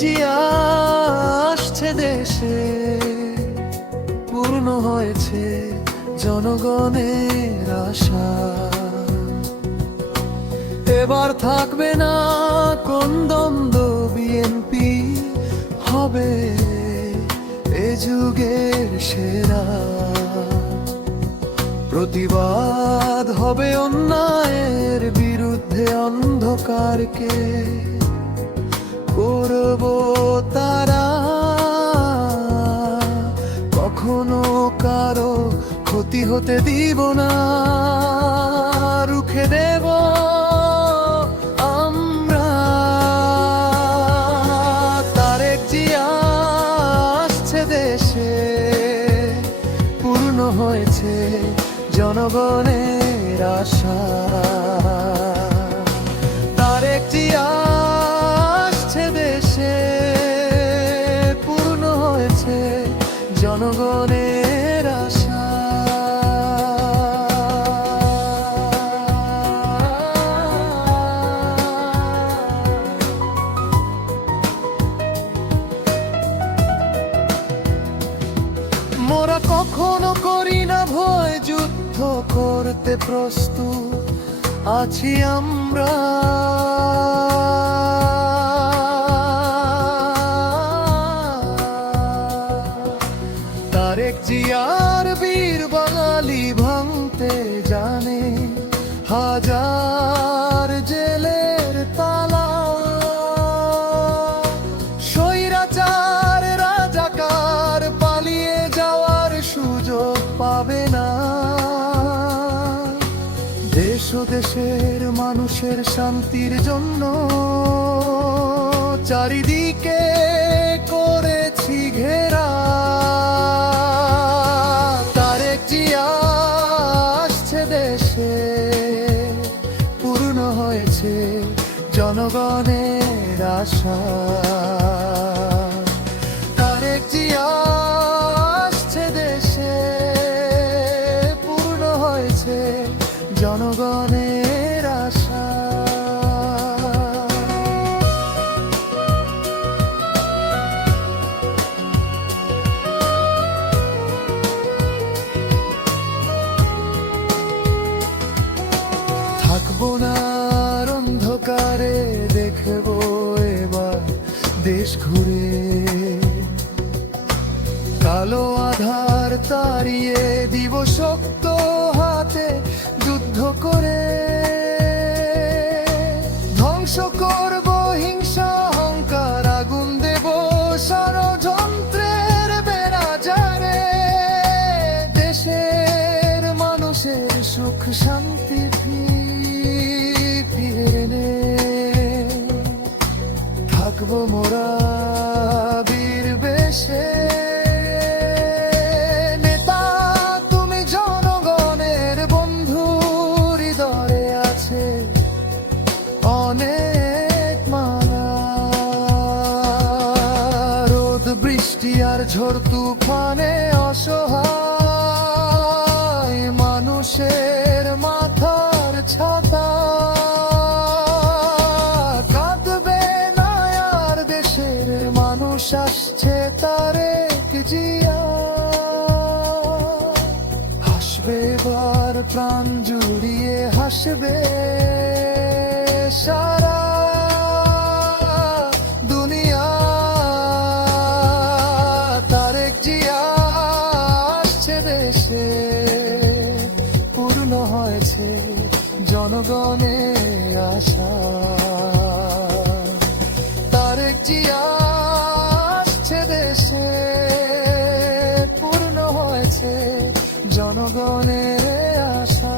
জিয়া আসছে দেশে, পূর্ণ হয়েছে জনগণের আশা। এবার থাকবে না কোন দ্বন্দ্ব, বিএনপি হবে এ যুগের সেরা। প্রতিবাদ হবে অন্যায়ের বিরুদ্ধে, অন্ধকারকে করব তারা। কখনো কারো ক্ষতি হতে দিব না, রুখে দেব আমরা। তারেক জিয়া আসছে দেশে, পূর্ণ হয়েছে জনগণের আশা। তারেক জিয়া আসছে দেশে, পূর্ণ হয়েছে জনগণের আশা। মোরা কখনো করি না ভয়, যুদ্ধ করতে প্রস্তুত আছি আমরা। তারেক জিয়ার বীর বাঙালি ভাঙতে জানে হাজার জেলের তালা। স্বৈরাচার রাজাকার পালিয়ে যাওয়ার সুযোগ পাবে না। দেশ ও দেশের মানুষের শান্তির জন্য চারিদিকে করেছি ঘেরা। তারেক জিয়া আসছে দেশে, পূর্ণ হয়েছে জনগণের আশা। তারেক জিয়া আসছে দেশে, পূর্ণ হয়েছে জনগণের আশা। থাকবো না আর অন্ধকারে, দেখবো এবার দেশ ঘুরে। কালো আধার তাড়িয়ে দিব শক্ত হাতে যুদ্ধ করে। ধ্বংস করব হিংসা অহংকার, আগুন দেব ষড়যন্ত্রের বেড়াজারে। দেশের মানুষের সুখ শান্তি ফিরিয়ে এনে থাকবো মোরা বীর বেশে। নেতা তুমি জনগণের বন্ধু, হৃদয়ে আছে অনেক মালা। রোদ বৃষ্টি আর ঝড় তুফানে অসহায় মানুষের মাথার ছাতা। কাঁদবে না আর দেশের মানুষ, আসছে তারেক জিয়া। হাসবে এবার প্রাণ জুড়িয়ে, হাসবে সারা দুনিয়া। তারেক জিয়া আসছে দেশে, পূর্ণ হয়েছে জনগণের আশা। তারেক জিয়া আসছে দেশে, পূর্ণ হয়েছে জনগণের আশা।